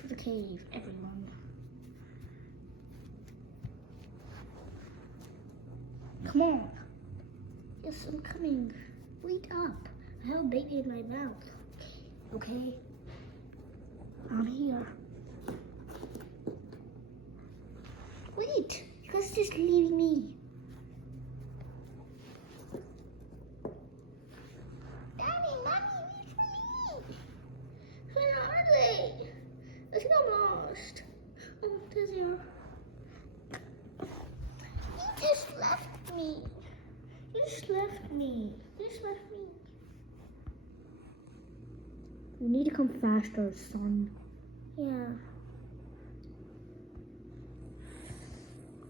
to the cave, everyone. Come on. Yes, I'm coming. Wait up. I have a baby in my mouth. Okay? I'm here. Wait. You guys just leave me. Daddy, Mommy, wait for me. Where are they? I think I'm lost. Oh, there's you. You just left me. You just left me. You just left me. You need to come faster, son. Yeah.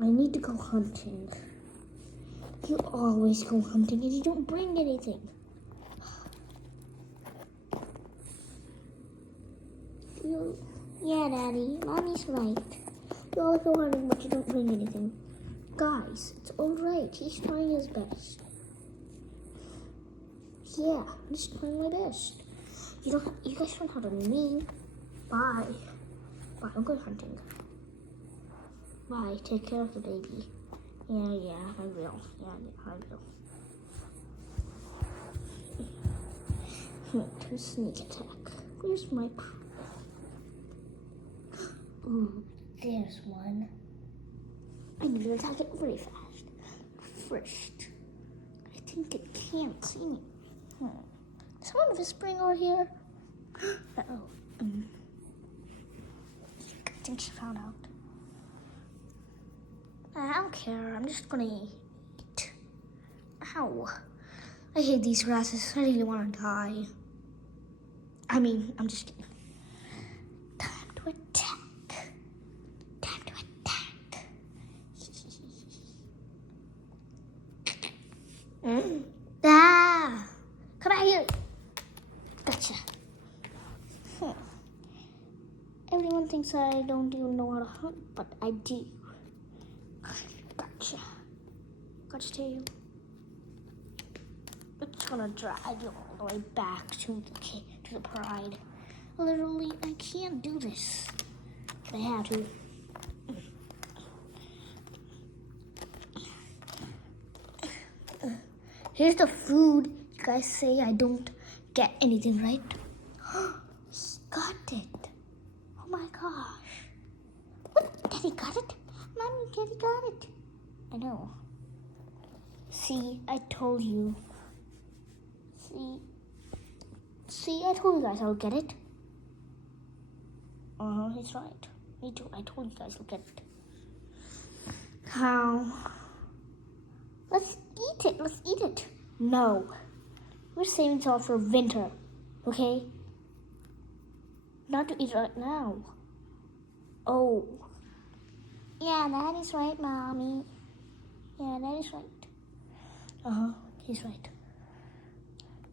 I need to go hunting. You always go hunting and you don't bring anything. Yeah, Daddy. Mommy's right. You always go hunting, but you don't bring anything. Guys, it's alright. He's trying his best. Yeah, I'm just trying my best. You guys don't have to me. Bye. Bye, I'm going hunting. Bye, take care of the baby. Yeah, I will. Yeah, I will. To sneak attack. Where's my Ooh, there's one. I need to attack it very fast. First, I think it can't see me. Is someone whispering over here? Uh-oh. I think she found out. I don't care. I'm just gonna eat. Ow. I hate these grasses. I really want to die. I mean, I'm just kidding. Time to attack. Time to attack. Ah! Come out here. Gotcha. Everyone thinks I don't even know how to hunt, but I do. Gotcha. Gotcha tail. It's gonna drag you all the way back to the pride. Literally, I can't do this. But I have to. Here's the food. You guys say I don't get anything, right? He got it. Oh my gosh. What? Daddy got it? Mommy, Daddy got it. I know. See, I told you. See, I told you guys I'll get it. He's right. Me too. I told you guys I'll get it. How? Let's eat it. Let's eat it. No. We're saving it all for winter. Okay? Not to eat right now. Oh. Yeah, that is right, Mommy. Yeah, that is right. He's right.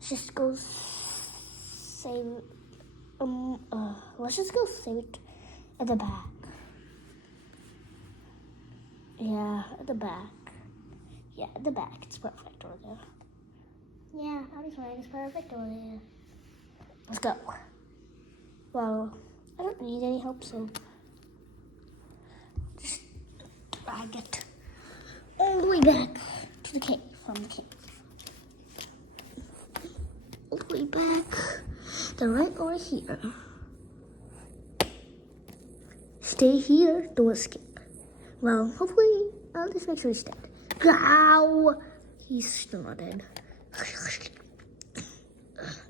Just go save it. Let's just go save it at the back. Yeah, at the back. Yeah, at the back. It's perfect over there. Yeah, that is right. It's perfect over there. Let's go. Well, I don't need any help, so just drag it all the way back to the cave, from the cave. All the way back. They're right over here. Stay here, don't escape. Well, hopefully, I'll just make sure he's dead. Ow! He's still not dead. I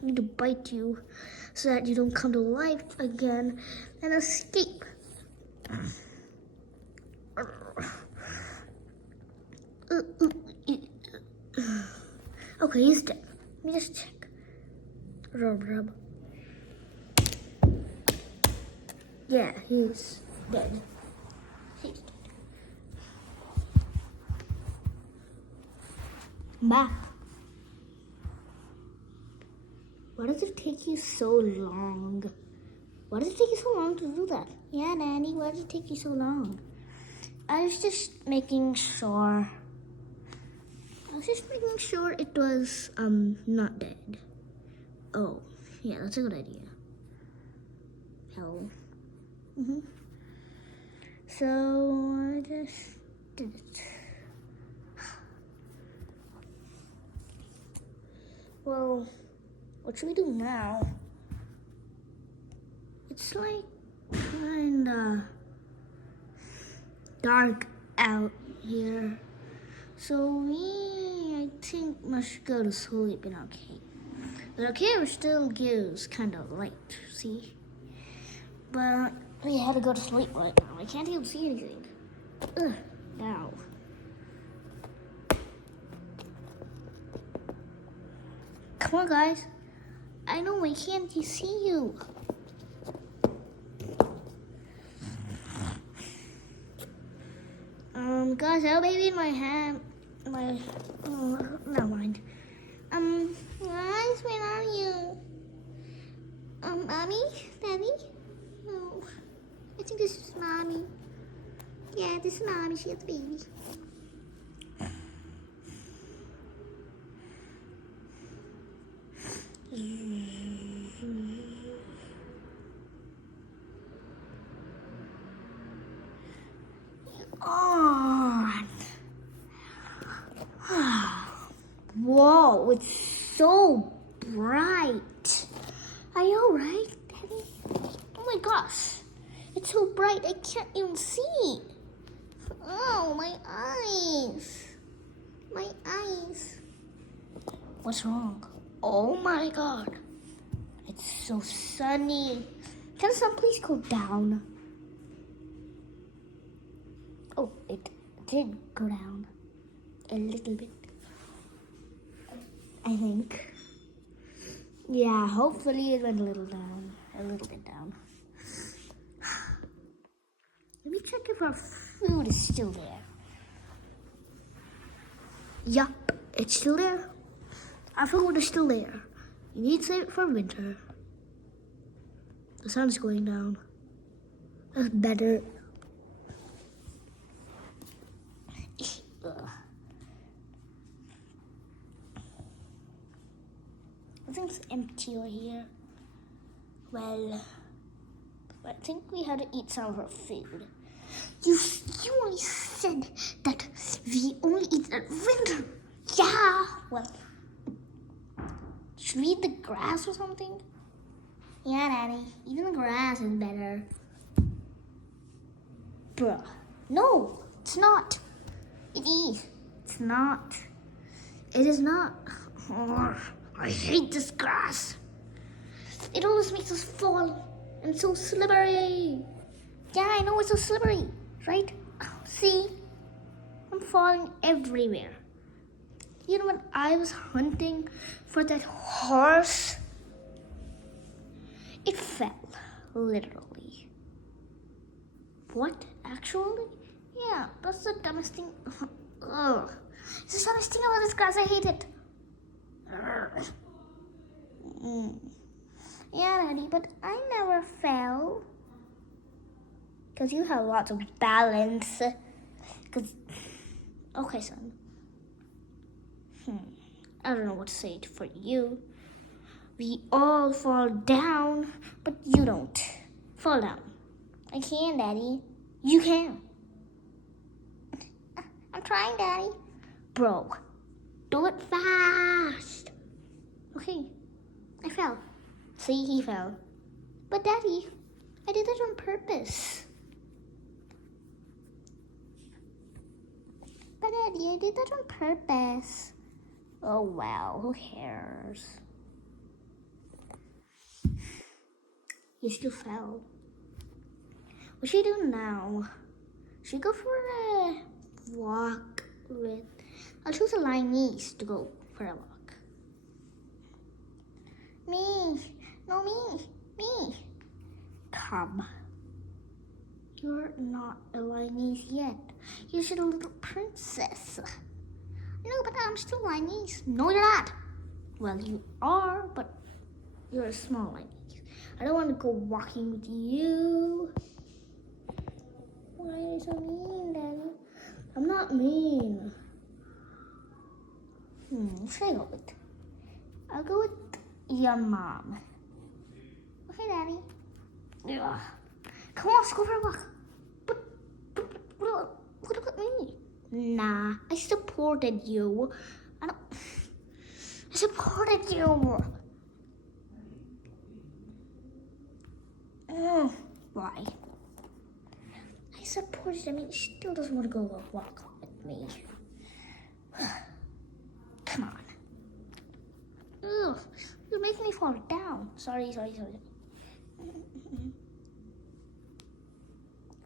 need to bite you so that you don't come to life again and escape. Okay, he's dead. Let me just check. Rub. Yeah, he's dead. He's dead. Back. Why does it take you so long? Why does it take you so long to do that? Yeah, Nanny, why does it take you so long? I was just making sure. It was not dead. Oh, yeah, that's a good idea. Hell. So I just did it. Well, what should we do now? It's like kinda dark out here. So I think must go to sleep in our cave. But our cave still gives kind of light, see? But we had to go to sleep right now. I can't even see anything. Ugh, now. Come on, guys. I know I can't see you. Guys, how baby in my hand. Never mind. Guys, where are you? Mommy? Daddy? No. I think this is Mommy. Yeah, this is Mommy. She has a baby. On. Whoa, it's so bright. Are you alright, Daddy? Oh my gosh, it's so bright I can't even see. Oh, my eyes. My eyes. What's wrong? Oh my god. It's so sunny. Can the sun please go down? Oh, it did go down a little bit, I think. Yeah, hopefully it went a little bit down. Let me check if our food is still there. Yup, it's still there. Our food is still there. You need to save it for winter. The sun's going down. That's better. Everything's empty over here. Well, I think we had to eat some of our food. You only said that we only eat at winter. Yeah, well, should we eat the grass or something? Yeah, Daddy, even the grass is better. Bruh, no, it's not. It is. It's not. It is not. Oh, I hate this grass. It always makes us fall. And so slippery. Yeah, I know it's so slippery, right? See? I'm falling everywhere. You know when I was hunting for that horse? It fell, literally. What? Actually? Yeah, that's the dumbest thing. Ugh. It's the dumbest thing about this grass. I hate it. Yeah, Daddy, but I never fell. Because you have lots of balance. Okay, son. I don't know what to say for you. We all fall down, but you don't fall down. I can, Daddy. You can. I'm trying, Daddy. Bro, do it fast. Okay, I fell. See, he fell. But Daddy, I did it on purpose. But Daddy, I did that on purpose. Oh well, who cares? You still fell. What should you do now? Should we go for a walk with... I'll choose a Lionese to go for a walk. Me. No, me. Come. You're not a Lionese yet. You're just a little princess. No, but I'm still Lionese. No, you're not. Well, you are, but you're a small Lionese. I don't want to go walking with you. Why are you so mean, Daddy? I'm not mean. Should I go with? I'll go with your mom. Okay, Daddy. Ugh. Come on, let's go for a walk. But look at me. Nah, I supported you. I supported you. Why? I supported him. He still doesn't want to go a walk with me. Come on. Ugh, you're making me fall down. Sorry.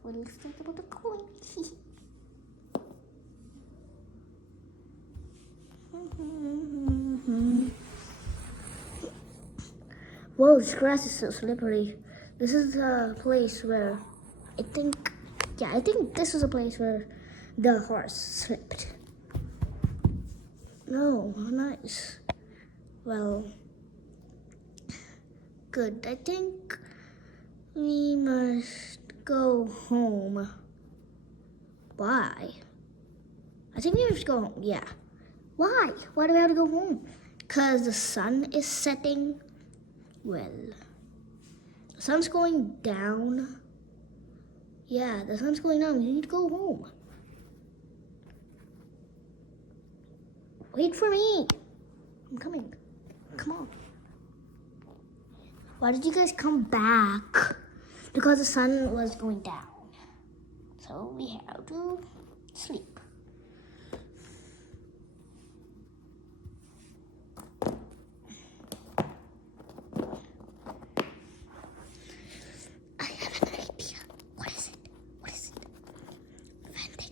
What do you think about the coin? Whoa, this grass is so slippery. This is the place where I think this is a place where the horse slipped. No, nice. Well, good. I think we must go home. Why? I think we must go home, yeah. Why? Why do we have to go home? Because the sun is setting. Well, the sun's going down. Yeah, the sun's going down. We need to go home. Wait for me. I'm coming. Come on. Why did you guys come back? Because the sun was going down. So we have to sleep. I have an idea. What is it? When they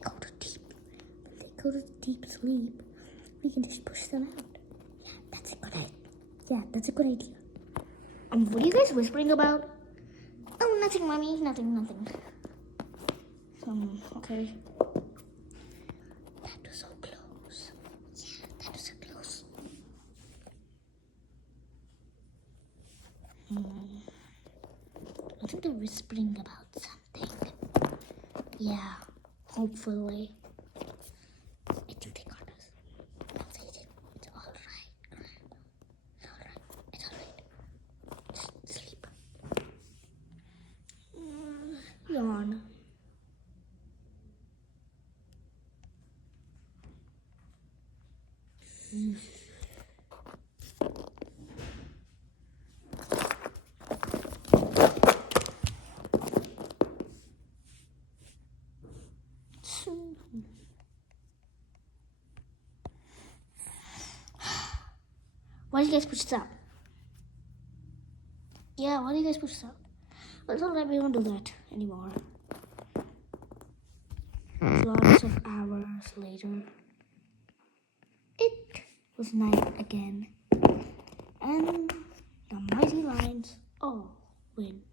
go to deep sleep, we can just push them out. Yeah, that's a good idea. What are you guys whispering about? Oh, nothing, Mommy. Nothing. Okay. That was so close. Yeah, that was so close. I think they're whispering about something. Yeah, hopefully. I think they got us. No, they didn't. It's all right. It's all right. Just sleep. Yawn. Why did you guys push this up? Yeah, why did you guys push this up? Well, it's alright, we don't do that anymore. Lots of hours later, it was night again, and the mighty lions all win.